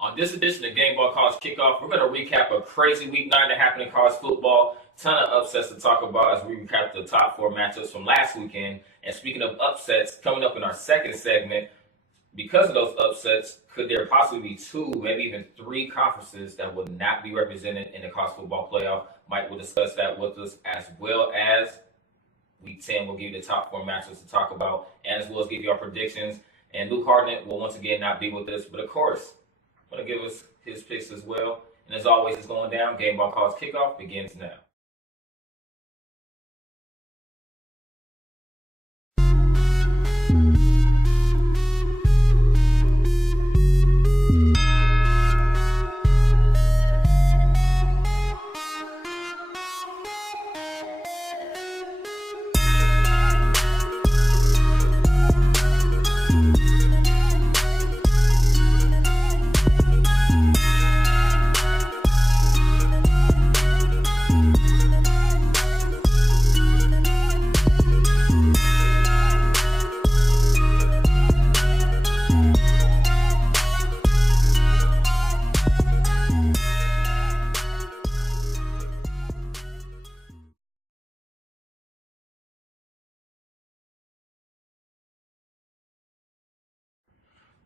On this edition of Gameball College Kickoff, we're going to recap a crazy week 9 that happened in college football. Ton of upsets to talk about as we recap the top 4 matchups from last weekend. And speaking of upsets, coming up in our second segment, because of those upsets, could there possibly be 2, maybe even 3 conferences that would not be represented in the college football playoff? Mike will discuss that with us, as well as week 10 will give you the top 4 matchups to talk about, and as well as give you our predictions. And Luke Hartnett will once again not be with us, but of course, going to give us his picks as well. And as always, it's going down. Gameball College Kickoff begins now.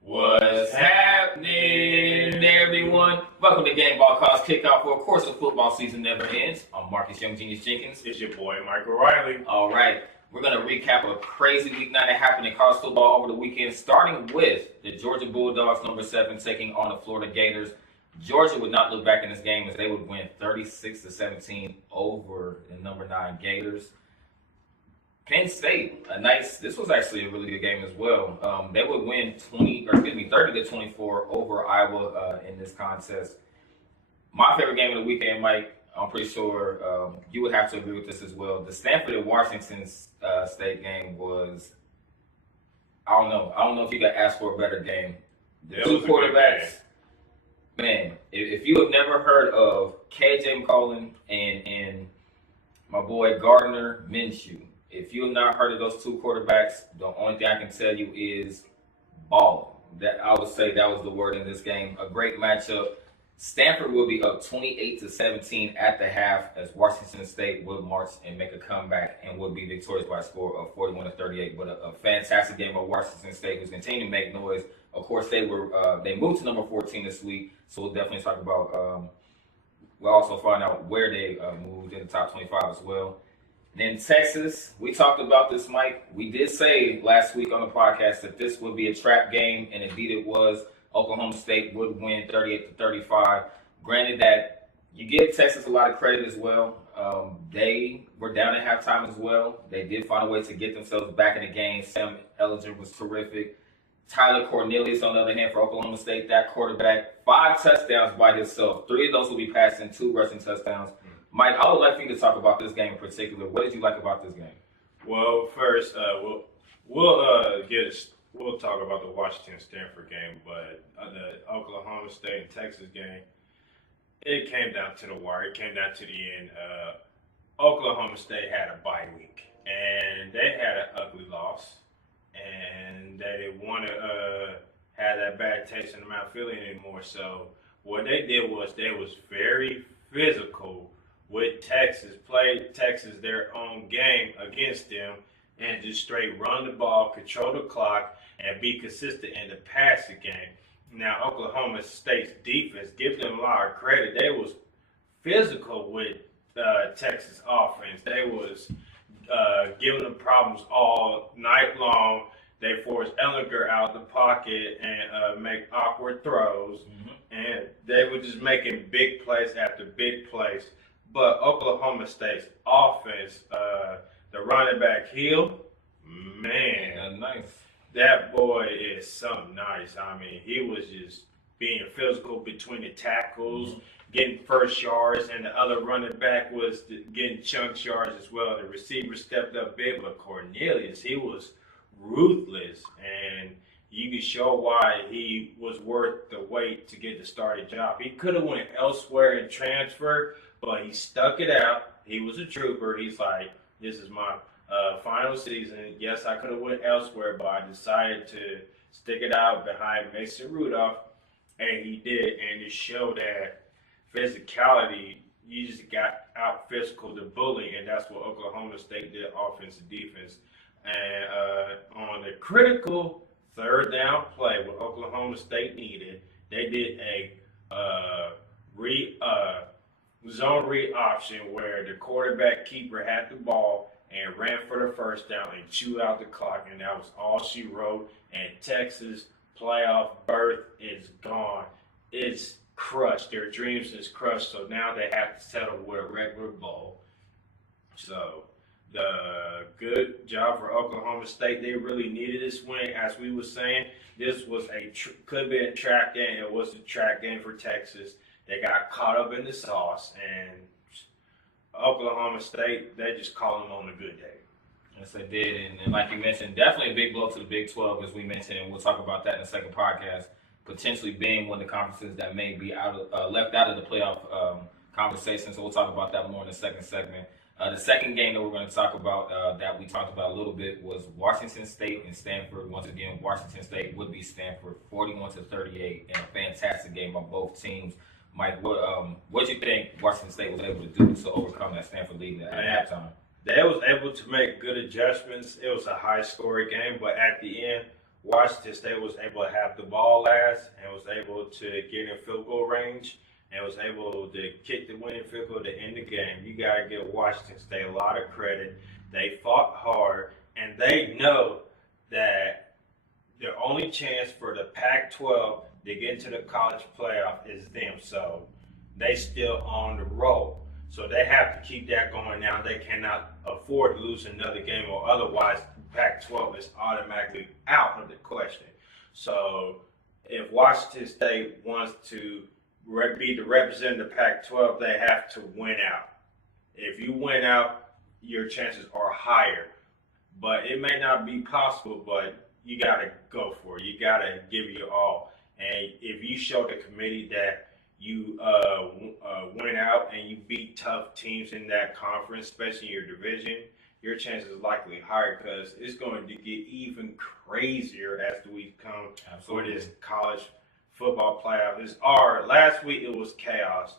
What's happening, everyone? Welcome to Gameball College Kickoff, where, of course, the football season never ends. I'm Marcus Young Genius Jenkins. It's your boy, Michael Riley. All right, we're going to recap a crazy week 9 that happened in college football over the weekend, starting with the Georgia Bulldogs, number 7, taking on the Florida Gators. Georgia would not look back in this game as they would win 36-17 over the number 9 Gators. Penn State, this was actually a really good game as well. They would win 30-24 over Iowa in this contest. My favorite game of the weekend, Mike, I'm pretty sure you would have to agree with this as well. The Stanford and Washington State game was, I don't know if you got asked for a better game. The two quarterbacks, man, if you have never heard of KJ McCollum and my boy Gardner Minshew, if you have not heard of those 2 quarterbacks, the only thing I can tell you is ball. That I would say that was the word in this game. A great matchup. Stanford will be up 28-17 at the half as Washington State will march and make a comeback and will be victorious by a score of 41-38. But a fantastic game of Washington State, who's continuing to make noise. Of course, they moved to number 14 this week, so we'll definitely talk about. We'll also find out where they moved in the top 25 as well. Then Texas, we talked about this, Mike. We did say last week on the podcast that this would be a trap game, and indeed it was. Oklahoma State would win 38-35. Granted that you give Texas a lot of credit as well. They were down at halftime as well. They did find a way to get themselves back in the game. Sam Ehlinger was terrific. Tyler Cornelius, on the other hand, for Oklahoma State, that quarterback, 5 touchdowns by himself. 3 of those will be passing, 2 rushing touchdowns. Mike, I would like for you to talk about this game in particular. What did you like about this game? Well, first, we'll talk about the Washington-Stanford game, but the Oklahoma State and Texas game, it came down to the wire. It came down to the end. Oklahoma State had a bye week, and they had an ugly loss, and they didn't want to have that bad taste in their mouth feeling anymore. So what they did was they was very physical with Texas, played Texas their own game against them, and just straight run the ball, control the clock, and be consistent in the passing game. Now, Oklahoma State's defense, give them a lot of credit. They was physical with Texas offense. They was giving them problems all night long. They forced Ehlinger out the pocket and make awkward throws, and they were just making big plays after big plays. But Oklahoma State's offense, the running back Hill, man, nice. That boy is something nice. I mean, he was just being physical between the tackles, getting first yards, and the other running back was getting chunk yards as well. The receiver stepped up big, but Cornelius, he was ruthless, and you can show why he was worth the wait to get the starting job. He could have went elsewhere and transferred, but he stuck it out. He was a trooper. He's like, this is my final season. Yes, I could have went elsewhere, but I decided to stick it out behind Mason Rudolph. and he did, and it showed that physicality. You just got out physical the bully, and that's what Oklahoma State did, offense and defense. And on the critical third down play, what Oklahoma State needed, they did a zone read option where the quarterback keeper had the ball and ran for the first down and chewed out the clock, and that was all she wrote. And Texas playoff berth is gone. It's crushed. Their dreams is crushed. So now they have to settle with a regular bowl. So the good job for Oklahoma State. They really needed this win. As we were saying, this was could be a track game. It was a track game for Texas. They got caught up in the sauce, and Oklahoma State, they just call them on a good day. Yes, they did. And like you mentioned, definitely a big blow to the Big 12, as we mentioned, and we'll talk about that in the second podcast, potentially being one of the conferences that may be left out of the playoff conversation. So we'll talk about that more in the second segment. The second game that we're going to talk about that we talked about a little bit was Washington State and Stanford. Once again, Washington State would be Stanford 41-38 in a fantastic game by both teams. Mike, what do you think Washington State was able to do to overcome that Stanford lead at halftime? They was able to make good adjustments. It was a high-scoring game, but at the end, Washington State was able to have the ball last and was able to get in field goal range and was able to kick the winning field goal to end the game. You got to give Washington State a lot of credit. They fought hard, and they know that the only chance for the Pac-12 to get into the college playoff is them. So they still on the roll. So they have to keep that going now. They cannot afford to lose another game, or otherwise Pac-12 is automatically out of the question. So if Washington State wants to be the representative of the Pac-12, they have to win out. If you win out, your chances are higher. But it may not be possible, but you got to go for it. You got to give your all. And if you show the committee that you went out and you beat tough teams in that conference, especially in your division, your chances are likely higher, because it's going to get even crazier as the week comes for this college football playoff. Last week it was chaos.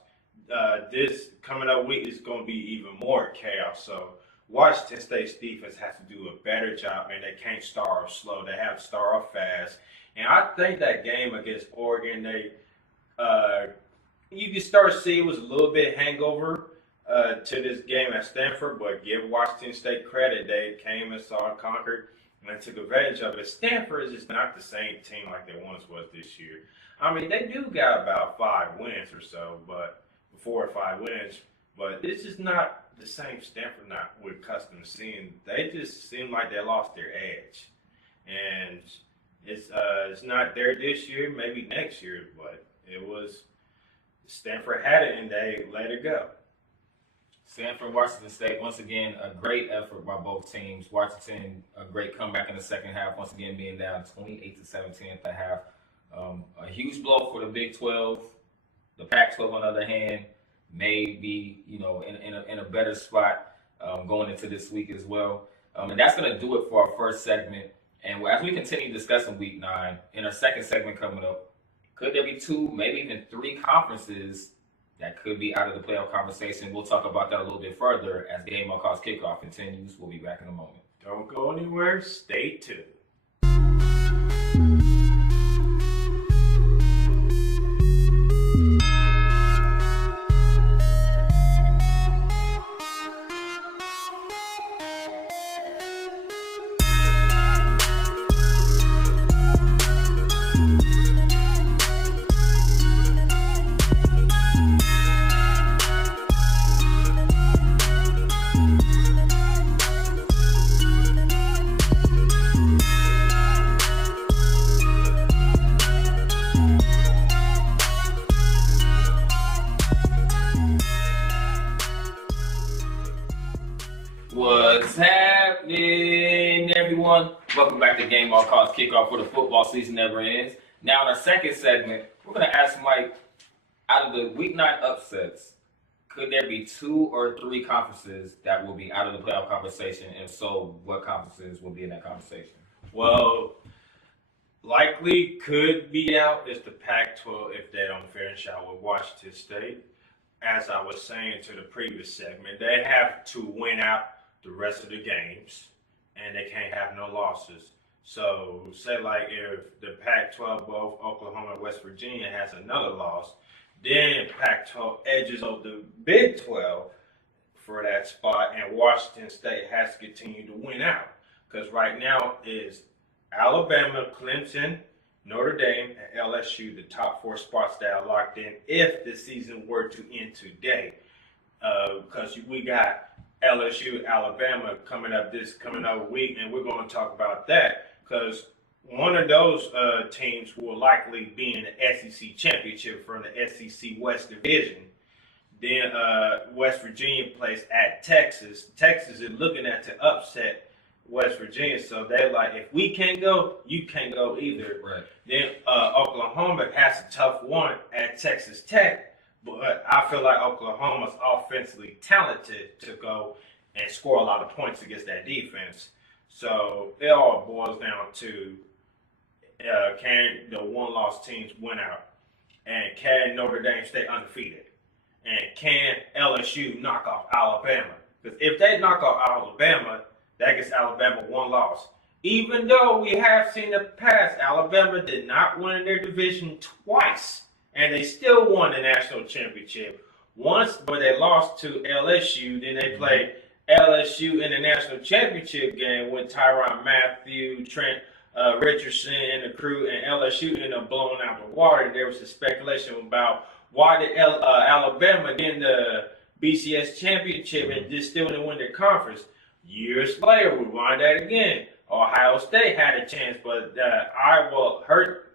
This coming up week is going to be even more chaos. So Washington State's defense has to do a better job, and they can't start off slow. They have to start off fast. And I think that game against Oregon, you can start to see it was a little bit hangover to this game at Stanford, but give Washington State credit. They came and saw and conquered and took advantage of it. Stanford is just not the same team like they once was this year. I mean, they do got about 5 wins or so, but 4 or 5 wins, but this is not the same Stanford not we're accustomed to seeing. They just seem like they lost their edge. And it's not there this year, maybe next year, but it was Stanford had it and they let it go. Stanford, Washington State, once again, a great effort by both teams. Washington, a great comeback in the second half, once again being down 28-17 at the half. A huge blow for the Big 12. The Pac-12, on the other hand, may be, in a better spot going into this week as well. And that's going to do it for our first segment. And as we continue discussing Week 9, in our second segment coming up, could there be 2, maybe even 3 conferences that could be out of the playoff conversation? We'll talk about that a little bit further as Gameball Kickoff continues. We'll be back in a moment. Don't go anywhere. Stay tuned. What's happening, everyone? Welcome back to Gameball Kickoff, where the football season never ends. Now, in our second segment, we're going to ask Mike, out of the Week 9 upsets, could there be 2 or 3 conferences that will be out of the playoff conversation? And so, what conferences will be in that conversation? Well, likely could be out is the Pac-12 if they don't finish out with Washington State. As I was saying to the previous segment, they have to win out the rest of the games, and they can't have no losses. So, say like if the Pac-12, both Oklahoma and West Virginia, has another loss, then Pac-12 edges over the Big 12 for that spot, and Washington State has to continue to win out. Because right now is Alabama, Clemson, Notre Dame, and LSU, the top 4 spots that are locked in if the season were to end today. Because we got LSU, Alabama coming up week, and we're going to talk about that because one of those teams will likely be in the SEC championship from the SEC West Division. Then West Virginia plays at Texas. Texas is looking at to upset West Virginia, so they're like, if we can't go, you can't go either. Right. Then Oklahoma has a tough one at Texas Tech, but I feel like Oklahoma's offensively talented to go and score a lot of points against that defense. So it all boils down to can the one-loss teams win out, and can Notre Dame stay undefeated, and can LSU knock off Alabama? Because if they knock off Alabama, that gets Alabama one loss. Even though we have seen in the past, Alabama did not win their division twice, and they still won the national championship. Once, but they lost to LSU. Then they played LSU in the national championship game with Tyrann Mathieu, Trent Richardson, and the crew, and LSU ended up blowing out the water. There was a speculation about why did Alabama get the BCS championship and just still didn't win their conference. Years later, we wind that again. Ohio State had a chance, but Iowa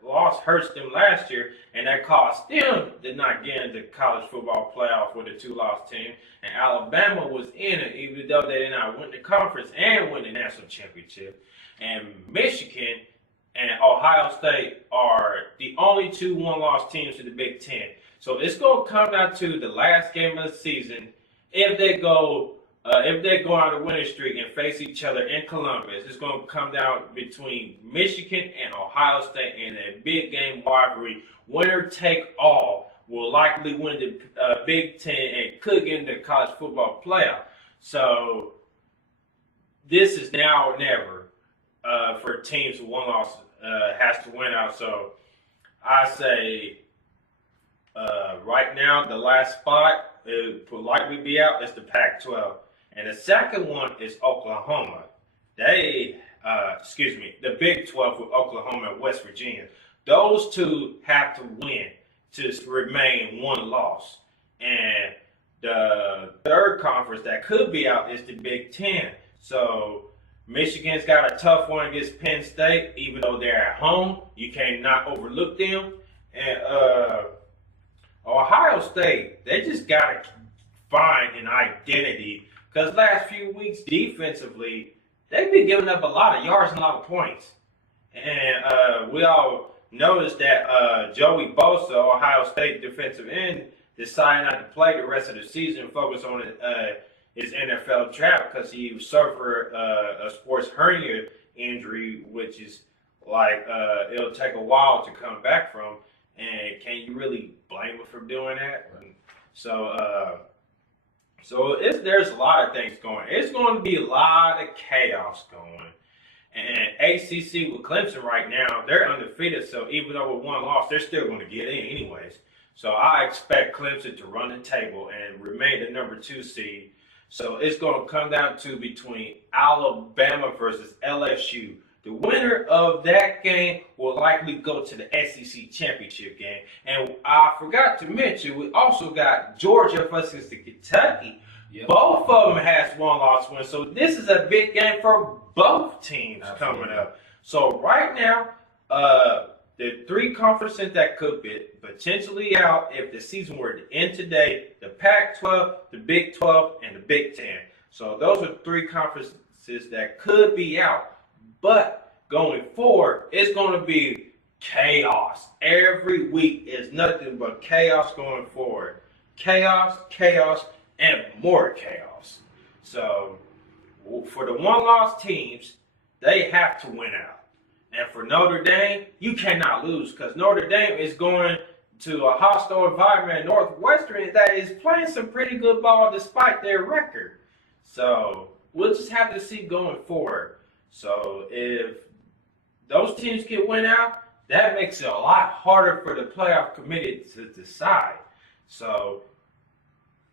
lost hurts them last year, and that cost them to not get into college football playoff with a 2-loss team. And Alabama was in it, even though they did not win the conference and win the national championship. And Michigan and Ohio State are the only 2 one-loss teams in the Big Ten. So it's going to come down to the last game of the season. If they go on a winning streak and face each other in Columbus, it's going to come down between Michigan and Ohio State in a big game rivalry. Winner take all will likely win the Big Ten and could get into the college football playoff. So this is now or never for teams who one loss has to win out. So I say right now the last spot will likely be out is the Pac-12. And the second one is Oklahoma. The Big 12 with Oklahoma and West Virginia. Those 2 have to win to remain one loss. And the third conference that could be out is the Big 10. So Michigan's got a tough one against Penn State, even though they're at home. You cannot overlook them. And Ohio State, they just got to find an identity. Because last few weeks, defensively, they've been giving up a lot of yards and a lot of points. And we all noticed that Joey Bosa, Ohio State defensive end, decided not to play the rest of the season and focus on his NFL draft because he suffered a sports hernia injury, which is like it'll take a while to come back from. And can you really blame him for doing that? So there's a lot of things going. It's going to be a lot of chaos going. And ACC with Clemson right now, they're undefeated. So even though with one loss, they're still going to get in anyways. So I expect Clemson to run the table and remain the number 2 seed. So it's going to come down to between Alabama versus LSU. The winner of that game will likely go to the SEC championship game. And I forgot to mention, we also got Georgia versus Kentucky. Yep. Both of them has one-loss win. So this is a big game for both teams coming up. So right now, the 3 conferences that could be potentially out if the season were to end today, the Pac-12, the Big 12, and the Big 10. So those are 3 conferences that could be out. But going forward, it's going to be chaos. Every week is nothing but chaos going forward. Chaos, chaos, and more chaos. So for the one-loss teams, they have to win out. And for Notre Dame, you cannot lose because Notre Dame is going to a hostile environment. Northwestern that is playing some pretty good ball despite their record. So we'll just have to see going forward. So if those teams can win out, that makes it a lot harder for the playoff committee to decide. So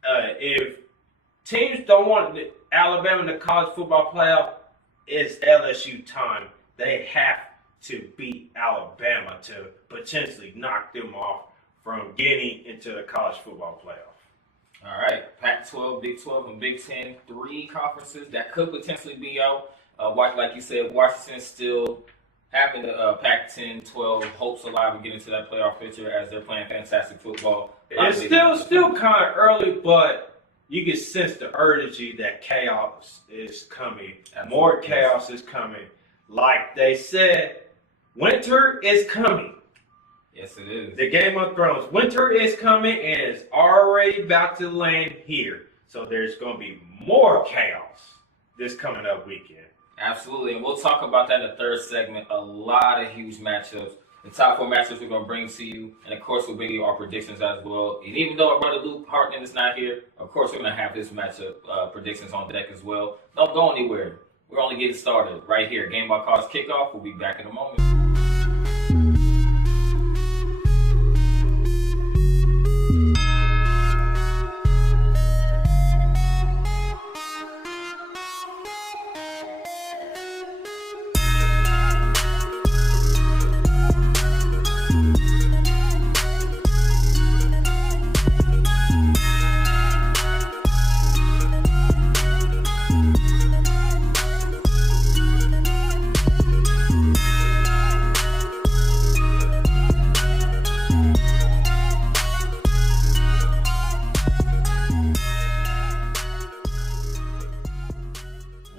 if teams don't want Alabama in the college football playoff, it's LSU time. They have to beat Alabama to potentially knock them off from getting into the college football playoff. All right, Pac-12, Big 12, and Big 10, 3 conferences that could potentially be out. Like you said, Washington still having the Pac-10, 12 hopes alive of getting to that playoff picture as they're playing fantastic football. It's still kind of early, but you can sense the urgency that chaos is coming. Absolutely. More chaos is coming. Like they said, winter is coming. Yes, it is. The Game of Thrones. Winter is coming and it's already about to land here. So there's going to be more chaos this coming up weekend. Absolutely. And we'll talk about that in the third segment. A lot of huge matchups. The top 4 matchups we're going to bring to you. And, of course, we'll bring you our predictions as well. And even though our brother Luke Hartman is not here, of course, we're going to have his matchup predictions on deck as well. Don't go anywhere. We're only getting started right here. Gameball College Kickoff. We'll be back in a moment.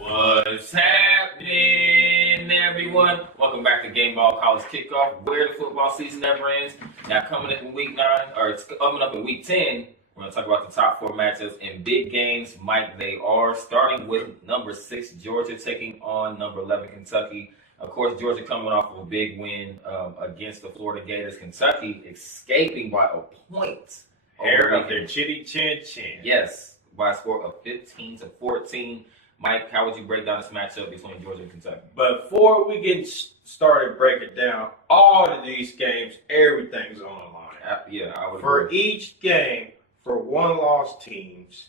What's happening, everyone? Welcome back to Gameball College Kickoff, where the football season never ends. Now, coming up in week 9, or it's coming up in week 10, we're going to talk about the top 4 matchups in big games. Mike, they are starting with number 6, Georgia, taking on number 11, Kentucky. Of course, Georgia coming off of a big win against the Florida Gators. Kentucky escaping by a point. Hair up their chitty chin chin. Yes, by a score of 15-14. Mike, how would you break down this matchup between Georgia and Kentucky? Before we get started breaking down all of these games, everything's on the line. Yeah, I would For agree. each game, for 1-loss teams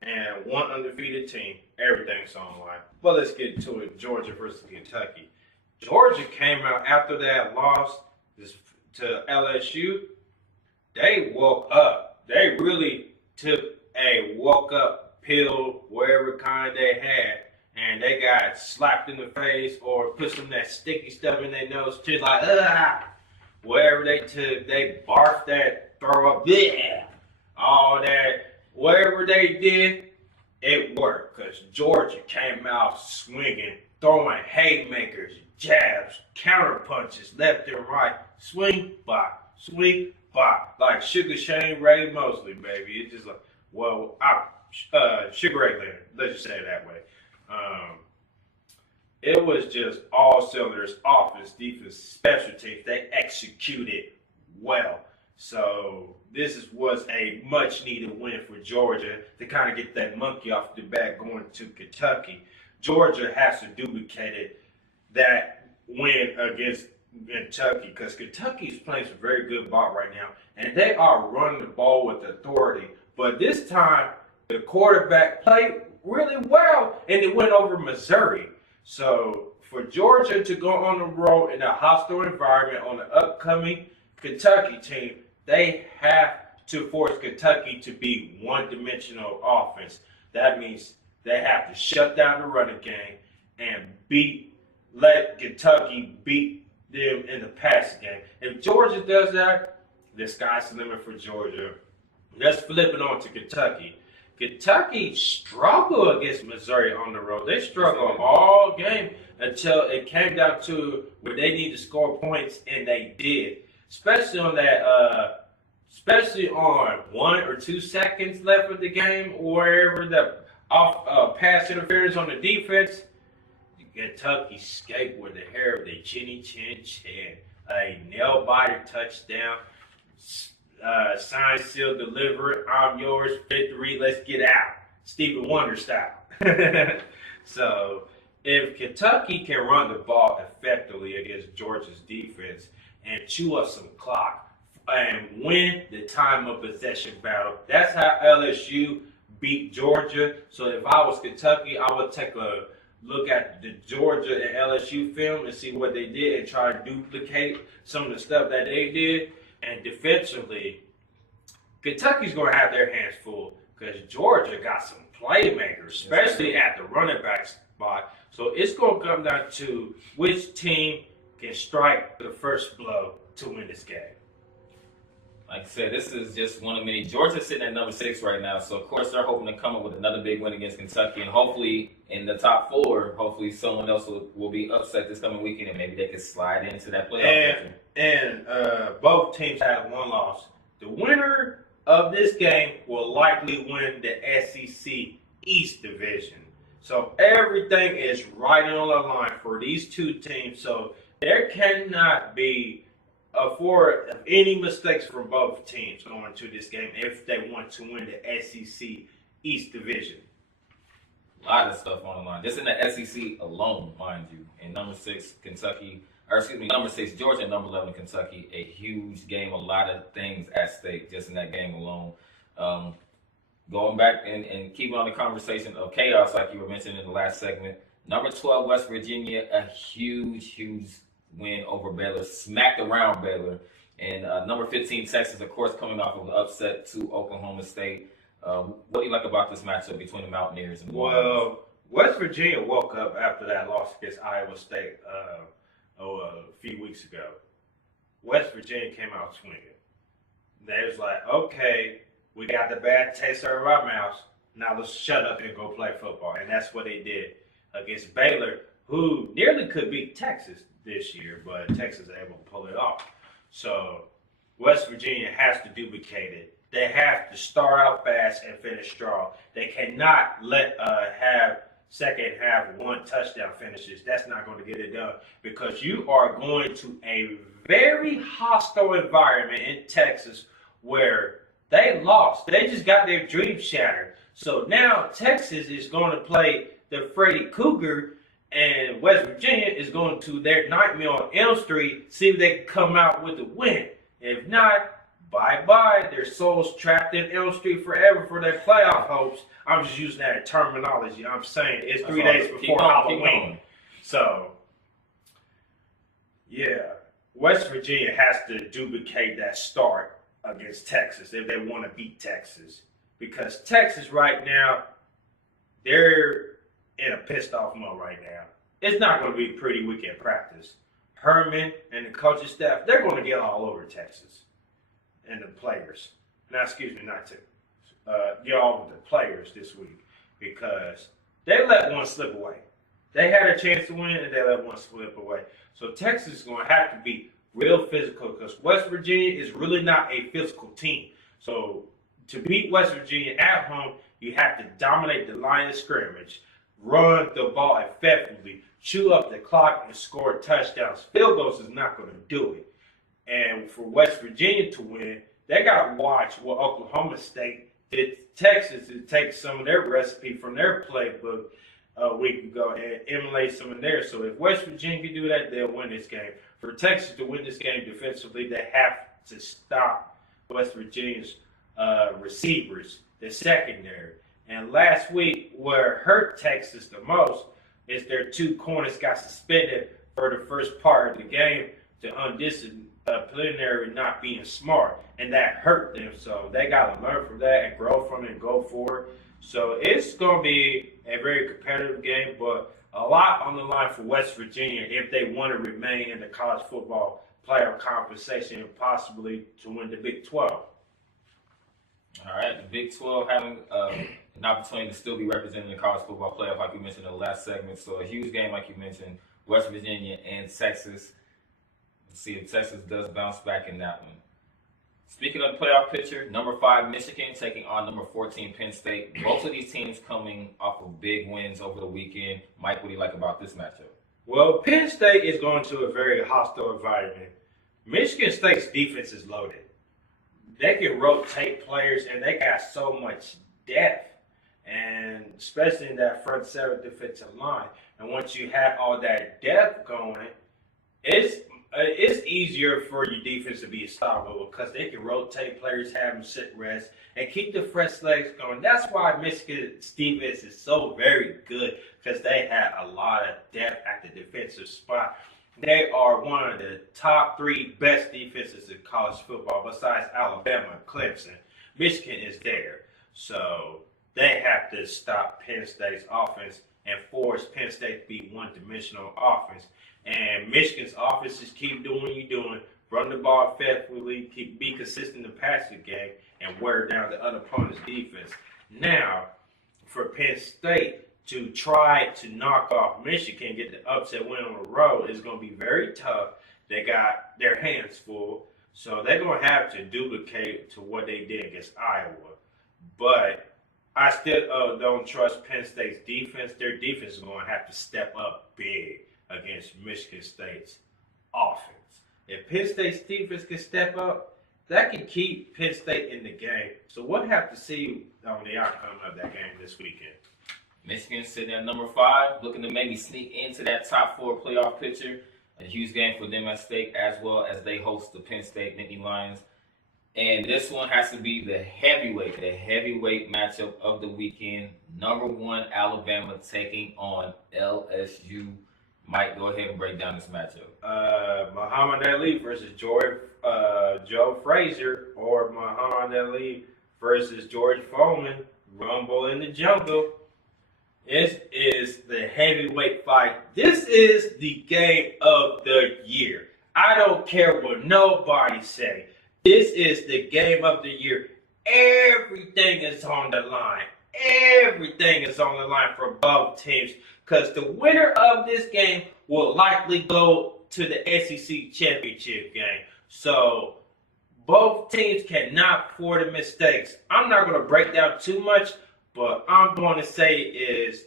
and 1 undefeated team, everything's on the line. But let's get to it. Georgia versus Kentucky. Georgia came out after that loss to LSU. They woke up. They really took a woke-up pill, whatever kind they had, and they got slapped in the face or put some of that sticky stuff in their nose, just like, whatever they took, they barfed that, throw up, bleh, all that, whatever they did, it worked, because Georgia came out swinging, throwing haymakers, jabs, counter punches, left and right, swing, bop, like Sugar Shane Ray Mosley, baby. It's just like, well, Sugar Ray Leonard, let's just say it that way. It was just all cylinders, offense, defense, special teams. They executed well. So this was a much-needed win for Georgia to kind of get that monkey off the back going to Kentucky. Georgia has to duplicate that win against Kentucky because Kentucky is playing some very good ball right now, and they are running the ball with authority. But this time, the quarterback played really well, and it went over Missouri. So for Georgia to go on the road in a hostile environment on the upcoming Kentucky team, they have to force Kentucky to be one-dimensional offense. That means they have to shut down the running game and let Kentucky beat them in the passing game. If Georgia does that, the sky's the limit for Georgia. Let's flip it on to Kentucky. Kentucky struggled against Missouri on the road. They struggled all game until it came down to where they need to score points, and they did. Especially on 1 or 2 seconds left of the game, or wherever the pass interference on the defense. Kentucky skate with the hair of the chinny chin chin. A nail biter touchdown. Sign, seal, deliver. I'm yours. Victory. Let's get out. Stephen Wonder style. So if Kentucky can run the ball effectively against Georgia's defense and chew up some clock and win the time of possession battle, that's how LSU beat Georgia. So if I was Kentucky, I would take a look at the Georgia and LSU film and see what they did and try to duplicate some of the stuff that they did. And defensively, Kentucky's going to have their hands full because Georgia got some playmakers, especially at the running back spot. So it's going to come down to which team can strike the first blow to win this game. Like I said, this is just one of many. Georgia's sitting at number 6 right now, so of course they're hoping to come up with another big win against Kentucky, and hopefully in the top 4, hopefully someone else will be upset this coming weekend, and maybe they can slide into that playoff. And both teams have one loss. The winner of this game will likely win the SEC East Division. So everything is right on the line for these two teams. So there cannot be afford any mistakes from both teams going to this game if they want to win the SEC East Division. A lot of stuff on the line. Just in the SEC alone, mind you. And number 6, number 6, Georgia, and number 11, Kentucky. A huge game, a lot of things at stake just in that game alone. Going back and keeping on the conversation of chaos, like you were mentioning in the last segment. Number 12, West Virginia, a huge win over Baylor, smacked around Baylor. And number 15, Texas, of course, coming off of an upset to Oklahoma State. What do you like about this matchup between the Mountaineers and the Wolverines? Well, West Virginia woke up after that loss against Iowa State a few weeks ago. West Virginia came out swinging. They was like, okay, we got the bad taste out of our mouths. Now let's shut up and go play football. And that's what they did against Baylor, who nearly could beat Texas this year, but Texas was able to pull it off. So West Virginia has to duplicate it. They have to start out fast and finish strong. They cannot let have second half 1 touchdown finishes. That's not going to get it done because you are going to a very hostile environment in Texas where they lost. They just got their dreams shattered. So now Texas is going to play the Freddy Cougar, and West Virginia is going to their nightmare on Elm Street, see if they can come out with a win. If not, bye-bye. Their souls trapped in Elm Street forever for their playoff hopes. I'm just using that terminology. I'm saying it's 3 days before Halloween. So, yeah, West Virginia has to duplicate that start against Texas if they want to beat Texas. Because Texas right now, they're in a pissed off mode right now. It's not going to be a pretty weekend practice. Herman and the coaching staff, they're going to get all over Texas and the players. Now, excuse me, not to get all over the players this week because they let one slip away. They had a chance to win and they let one slip away. So Texas is going to have to be real physical because West Virginia is really not a physical team. So to beat West Virginia at home, you have to dominate the line of scrimmage, run the ball effectively, chew up the clock, and score touchdowns. Field goals is not going to do it. And for West Virginia to win, they got to watch what Oklahoma State did to Texas to take some of their recipe from their playbook a week ago and emulate some of theirs. So if West Virginia can do that, they'll win this game. For Texas to win this game defensively, they have to stop West Virginia's receivers, the secondary. And last week, what hurt Texas the most is their 2 corners got suspended for the first part of the game to undisciplinary not being smart, and that hurt them. So they got to learn from that and grow from it and go forward. So it's going to be a very competitive game, but a lot on the line for West Virginia if they want to remain in the college football playoff conversation and possibly to win the Big 12. All right, the Big 12 having an opportunity to still be representing the college football playoff, like you mentioned in the last segment. So a huge game, like you mentioned, West Virginia and Texas. Let's see if Texas does bounce back in that one. Speaking of the playoff picture, number 5 Michigan taking on number 14 Penn State. Both of these teams coming off of big wins over the weekend. Mike, what do you like about this matchup? Well, Penn State is going to a very hostile environment. Michigan State's defense is loaded. They can rotate players, and they got so much depth, and especially in that front seven defensive line. And once you have all that depth going, it's easier for your defense to be unstoppable because they can rotate players, have them sit rest, and keep the fresh legs going. That's why Michigan's defense is so very good because they have a lot of depth at the defensive spot. They are one of the top 3 best defenses in college football besides Alabama and Clemson. Michigan is there. So they have to stop Penn State's offense and force Penn State to be one-dimensional offense. And Michigan's offense just keep doing what you're doing, run the ball effectively, be consistent in the passing game, and wear down the other opponent's defense. Now, for Penn State to try to knock off Michigan, get the upset win on the road is going to be very tough. They got their hands full, so they're going to have to duplicate to what they did against Iowa. But I still don't trust Penn State's defense. Their defense is going to have to step up big against Michigan State's offense. If Penn State's defense can step up, that can keep Penn State in the game. So we'll have to see on the outcome of that game this weekend. Michigan sitting at number 5, looking to maybe sneak into that top 4 playoff picture. A huge game for them at stake, as well as they host the Penn State Nittany Lions. And this one has to be the heavyweight matchup of the weekend. Number 1 Alabama taking on LSU. Mike, go ahead and break down this matchup. Muhammad Ali versus Joe Frazier, or Muhammad Ali versus George Foreman. Rumble in the jungle. This is the heavyweight fight. This is the game of the year. I don't care what nobody say. This is the game of the year. Everything is on the line. Everything is on the line for both teams because the winner of this game will likely go to the SEC championship game. So both teams cannot afford the mistakes. I'm not going to break down too much, but I'm going to say is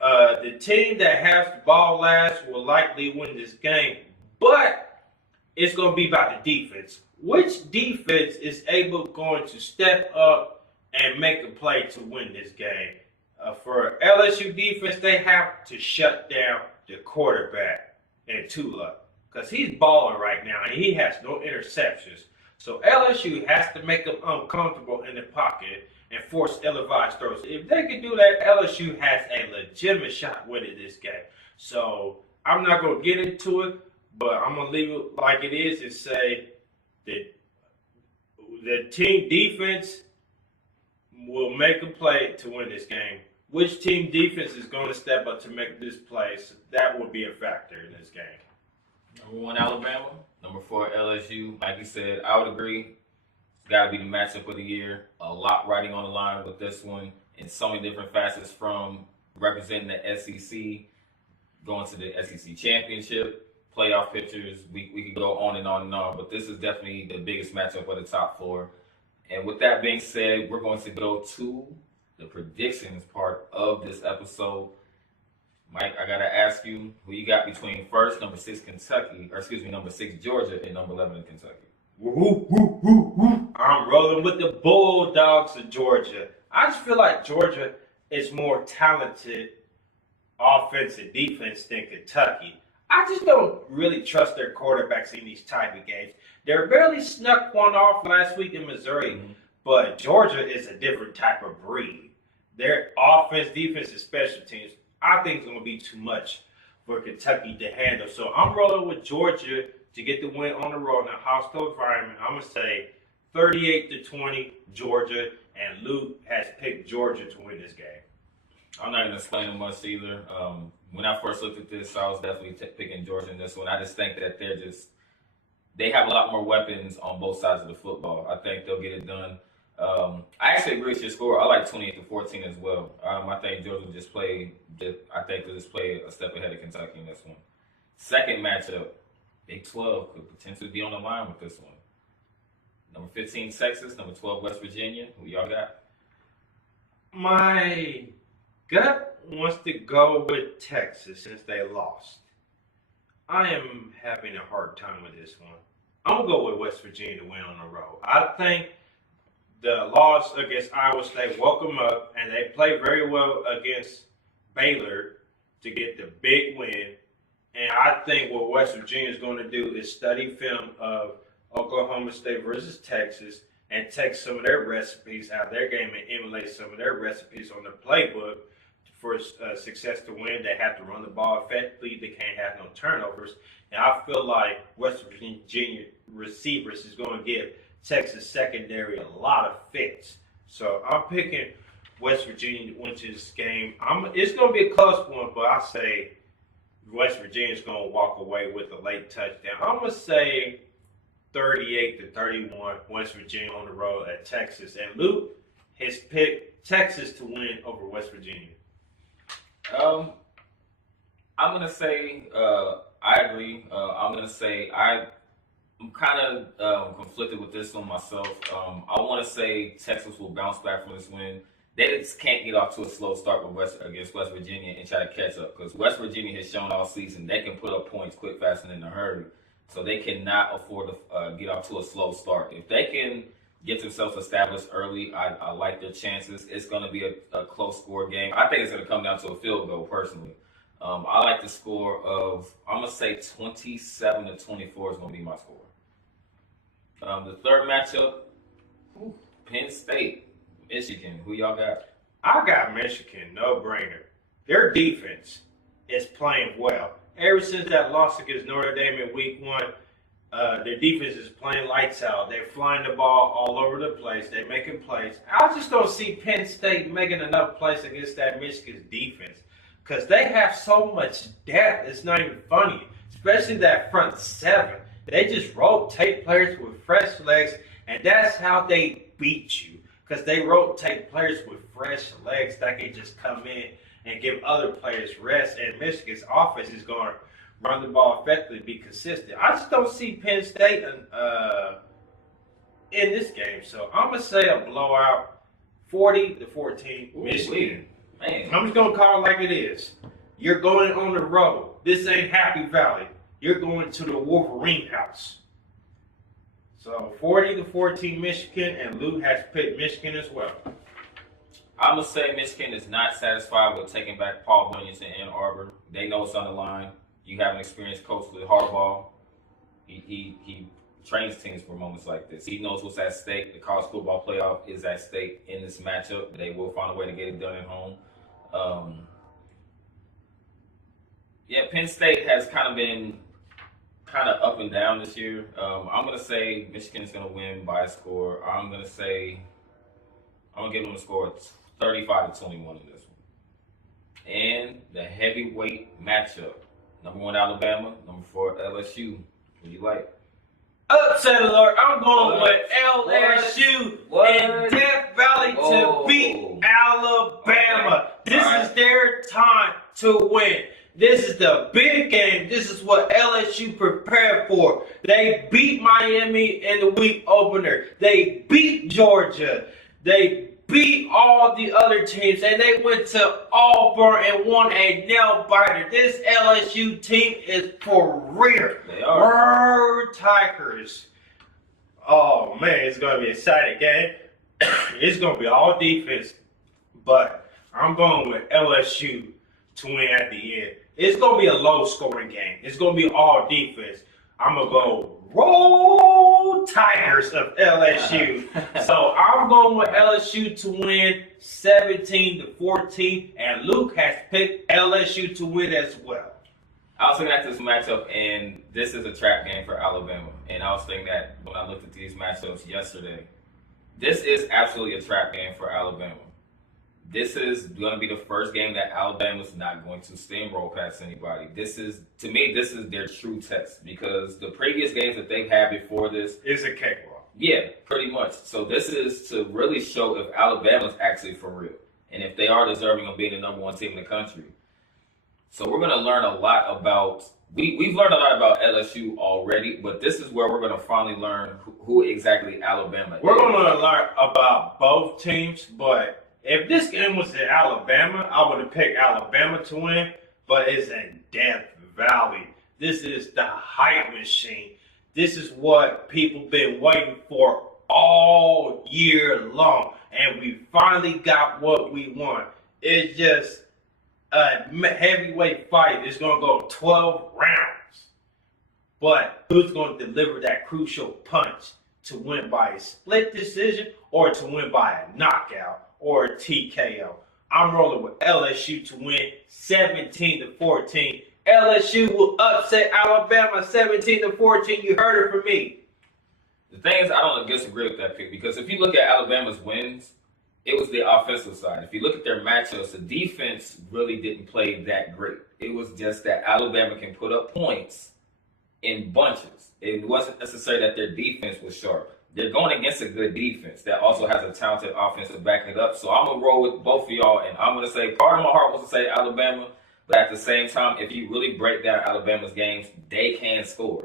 the team that has the ball last will likely win this game, but it's going to be about the defense. Which defense is going to step up and make a play to win this game? For LSU defense, they have to shut down the quarterback and Tula because he's balling right now and he has no interceptions. So LSU has to make him uncomfortable in the pocket and force ill-advised throws. If they can do that, LSU has a legitimate shot winning this game. So I'm not going to get into it, but I'm going to leave it like it is and say that the team defense will make a play to win this game. Which team defense is going to step up to make this play? So that will be a factor in this game. Number 1 Alabama, number 4 LSU. Like you said, I would agree. It's got to be the matchup of the year. A lot riding on the line with this one in so many different facets, from representing the SEC, going to the SEC championship, playoff pictures. We could go on and on and on, but this is definitely the biggest matchup of the top 4. And with that being said, we're going to go to the predictions part of this episode. Mike, I gotta ask you who you got between number 6 Georgia, and number 11 Kentucky. I'm rolling with the Bulldogs of Georgia. I just feel like Georgia is more talented offense and defense than Kentucky. I just don't really trust their quarterbacks in these type of games. They barely snuck one off last week in Missouri, but Georgia is a different type of breed. Their offense, defense, and special teams, I think it's going to be too much for Kentucky to handle. So I'm rolling with Georgia to get the win on the road in a hostile environment. I'm going to say 38-20 Georgia, and Luke has picked Georgia to win this game. I'm not going to explain much either. When I first looked at this, I was definitely picking Georgia in this one. I just think that they have a lot more weapons on both sides of the football. I think they'll get it done. I actually agree with your score. I like 28-14 as well. I think Georgia will just play a step ahead of Kentucky in this one. Second matchup, Big 12 could potentially be on the line with this one. Number 15, Texas. Number 12, West Virginia. Who y'all got? My gut wants to go with Texas since they lost. I am having a hard time with this one. I'm going to go with West Virginia to win on the road. I think the loss against Iowa State woke them up, and they played very well against Baylor to get the big win. And I think what West Virginia is going to do is study film of Oklahoma State versus Texas and take some of their recipes out of their game and emulate some of their recipes on the playbook for success to win. They have to run the ball effectively. They can't have no turnovers. And I feel like West Virginia receivers is going to give Texas secondary a lot of fits. So I'm picking West Virginia to win this game. It's going to be a close one, but I say West Virginia is going to walk away with a late touchdown. I'm going to say 38-31, West Virginia on the road at Texas. And Luke has picked Texas to win over West Virginia. I'm going to say I agree. I'm going to say I'm kind of conflicted with this one myself. I want to say Texas will bounce back from this win. They just can't get off to a slow start against West Virginia and try to catch up, because West Virginia has shown all season they can put up points quick, fast, and in a hurry. So they cannot afford to get off to a slow start. If they can get themselves established early, I like their chances. It's going to be a close score game. I think it's going to come down to a field goal, personally. I like the score of, I'm going to say 27-24 is going to be my score. The third matchup, Penn State, Michigan. Who y'all got? I got Michigan, no brainer. Their defense is playing well. Ever since that loss against Notre Dame in week 1, their defense is playing lights out. They're flying the ball all over the place. They're making plays. I just don't see Penn State making enough plays against that Michigan defense, because they have so much depth. It's not even funny, especially that front seven. They just rotate players with fresh legs, and that's how they beat you, because they rotate players with fresh legs that can just come in and give other players rest. And Michigan's offense is going to run the ball effectively, be consistent. I just don't see Penn State in this game. So I'm going to say a blowout, 40-14, Michigan. Man. I'm just going to call it like it is. You're going on the road. This ain't Happy Valley. You're going to the Wolverine house. So 40-14 Michigan, and Lou has picked Michigan as well. I'm going to say Michigan is not satisfied with taking back Paul Williams in Ann Arbor. They know it's on the line. You have an experienced coach with Harbaugh. He trains teams for moments like this. He knows what's at stake. The college football playoff is at stake in this matchup. They will find a way to get it done at home. Penn State has kind of been up and down this year. I'm going to say Michigan is going to win by a score. I'm going to give them a score of 35-21 in this one. And the heavyweight matchup. Number 1, Alabama. Number 4, LSU. Who do you like? Upset alert. I'm going with LSU in Death Valley to beat Alabama. This is their time to win. This is the big game. This is what LSU prepared for. They beat Miami in the week opener. They beat Georgia. They beat all the other teams, and they went to Auburn and won a nail-biter. This LSU team is for real. They are. Word Tigers. Oh, man, it's going to be an exciting game. It's going to be all defense, but I'm going with LSU to win at the end. It's going to be a low-scoring game. It's going to be all defense. I'm going to go Roll Tigers of LSU. So I'm going with LSU to win 17-14, and Luke has picked LSU to win as well. I was looking at this matchup, and this is a trap game for Alabama. And I was thinking that when I looked at these matchups yesterday, this is absolutely a trap game for Alabama. This is going to be the first game that Alabama's not going to steamroll past anybody. To me, this is their true test, because the previous games that they've had before this is a cakewalk. Yeah, pretty much. So this is to really show if Alabama's actually for real, and if they are deserving of being the number 1 team in the country. So we're going to learn a lot about we've learned a lot about LSU already, but this is where we're going to finally learn who exactly Alabama We're is. going to learn about both teams, but if this game was in Alabama, I would have picked Alabama to win, but it's in Death Valley. This is the hype machine. This is what people been waiting for all year long, and we finally got what we want. It's just a heavyweight fight. It's going to go 12 rounds, but who's going to deliver that crucial punch to win by a split decision or to win by a knockout or a TKO? I'm rolling with LSU to win 17-14. LSU will upset Alabama 17-14. You heard it from me. The thing is, I don't disagree with that pick because if you look at Alabama's wins, it was the offensive side. If you look at their matchups, the defense really didn't play that great. It was just that Alabama can put up points in bunches. It wasn't necessarily that their defense was sharp. They're going against a good defense that also has a talented offense to back it up. So I'm going to roll with both of y'all, and I'm going to say part of my heart wants to say Alabama, but at the same time, if you really break down Alabama's games, they can score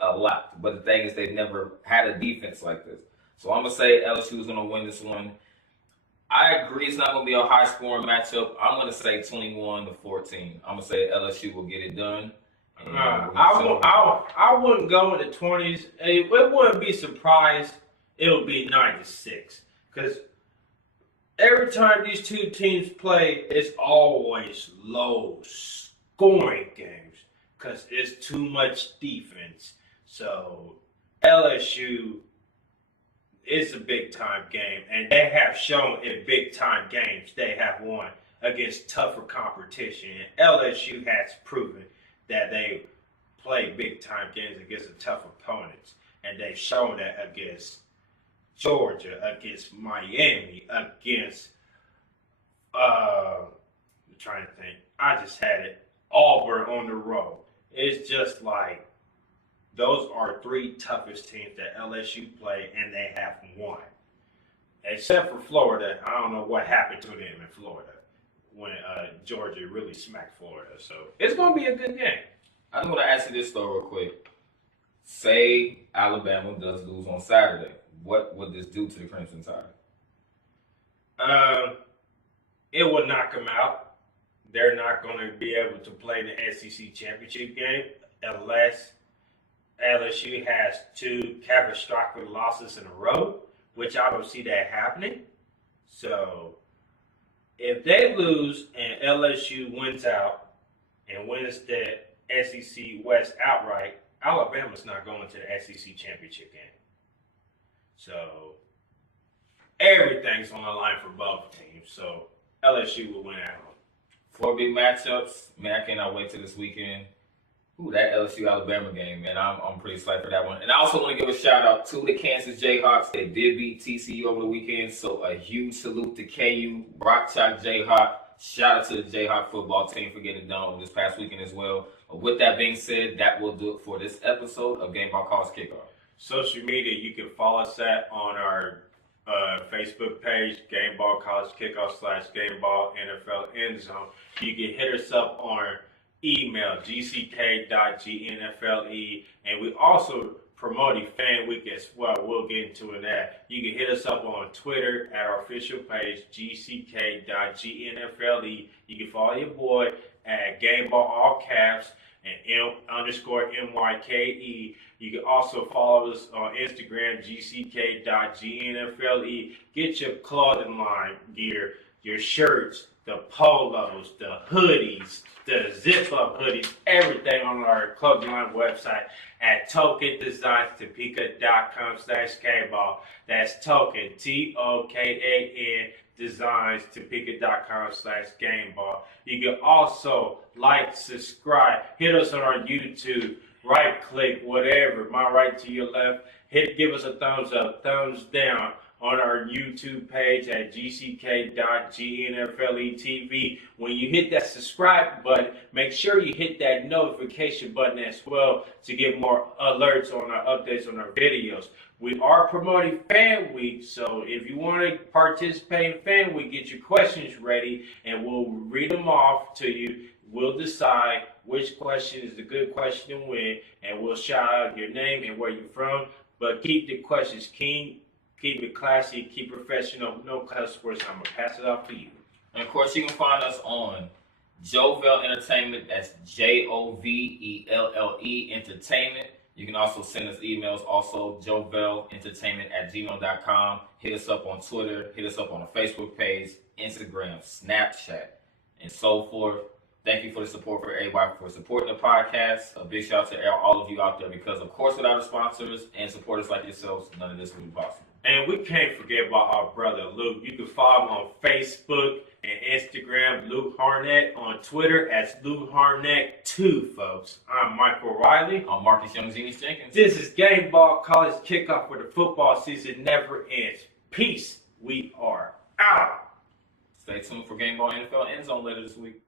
a lot. But the thing is, they've never had a defense like this. So I'm going to say LSU is going to win this one. I agree it's not going to be a high-scoring matchup. I'm going to say 21-14. I'm going to say LSU will get it done. I wouldn't go in the 20s. It wouldn't be surprised. It would be 9-6. Because every time these two teams play, it's always low-scoring games because it's too much defense. So LSU is a big-time game, and they have shown in big-time games they have won against tougher competition. And LSU has proven that they play big-time games against the tough opponents. And they've shown that against Georgia, against Miami, against, I'm trying to think. I just had it, Auburn on the road. It's just like, those are three toughest teams that LSU play, and they have won. Except for Florida. I don't know what happened to them in Florida when Georgia really smacked Florida. So it's going to be a good game. I just want to ask you this though real quick. Say Alabama does lose on Saturday. What would this do to the Crimson Tide? It would knock them out. They're not going to be able to play the SEC championship game unless LSU has two catastrophic losses in a row, which I don't see that happening. So if they lose and LSU wins out and wins the SEC West outright, Alabama's not going to the SEC championship game. So everything's on the line for both teams. So LSU will win at home. 4 big matchups. Man, I cannot wait till this weekend. Ooh, that LSU Alabama game, man. I'm pretty excited for that one. And I also want to give a shout out to the Kansas Jayhawks. They did beat TCU over the weekend, so a huge salute to KU, Brock Chalk Jayhawk. Shout out to the Jayhawk football team for getting it done this past weekend as well. But with that being said, that will do it for this episode of Gameball College Kickoff. Social media, you can follow us on our Facebook page, Gameball College Kickoff / Gameball NFL End Zone. You can hit us up on our email, gck.gnfle, and we also promoting Fan Week as well. We'll get into that. You can hit us up on Twitter at our official page, gck.gnfle. You can follow your boy at Gameball all caps and _MYKE. You can also follow us on Instagram, gck.gnfle. Get your clothing line gear, your shirts, the polos, the hoodies, the zip-up hoodies, everything on our clothing line website at tokendesigns.topeka.com/Gameball. That's token, TOKAN, designs.topeka.com/Gameball. You can also like, subscribe, hit us on our YouTube, right click, whatever, my right to your left, give us a thumbs up, thumbs down on our YouTube page at gck.gnfletv. When you hit that subscribe button, make sure you hit that notification button as well to get more alerts on our updates on our videos. We are promoting Fan Week, so if you want to participate in Fan Week, get your questions ready and we'll read them off to you We'll decide which question is the good question to win, and we'll shout out your name and where you're from. But keep the questions keen, keep it classy, keep professional, no cuss words. I'm going to pass it off to you. And of course, you can find us on Jovelle Entertainment. That's Jovelle Entertainment. You can also send us emails, also jovellentertainment@gmail.com. Hit us up on Twitter. Hit us up on the Facebook page, Instagram, Snapchat, and so forth. Thank you for the support for everybody for supporting the podcast. A big shout out to all of you out there because, of course, without our sponsors and supporters like yourselves, none of this would be possible. And we can't forget about our brother Luke. You can follow him on Facebook and Instagram, Luke Harnett, on Twitter as Luke Harnett2, folks. I'm Michael Riley. I'm Marcus Young Genius Jenkins. This is Gameball College Kickoff, where the football season never ends. Peace. We are out. Stay tuned for Gameball NFL End Zone later this week.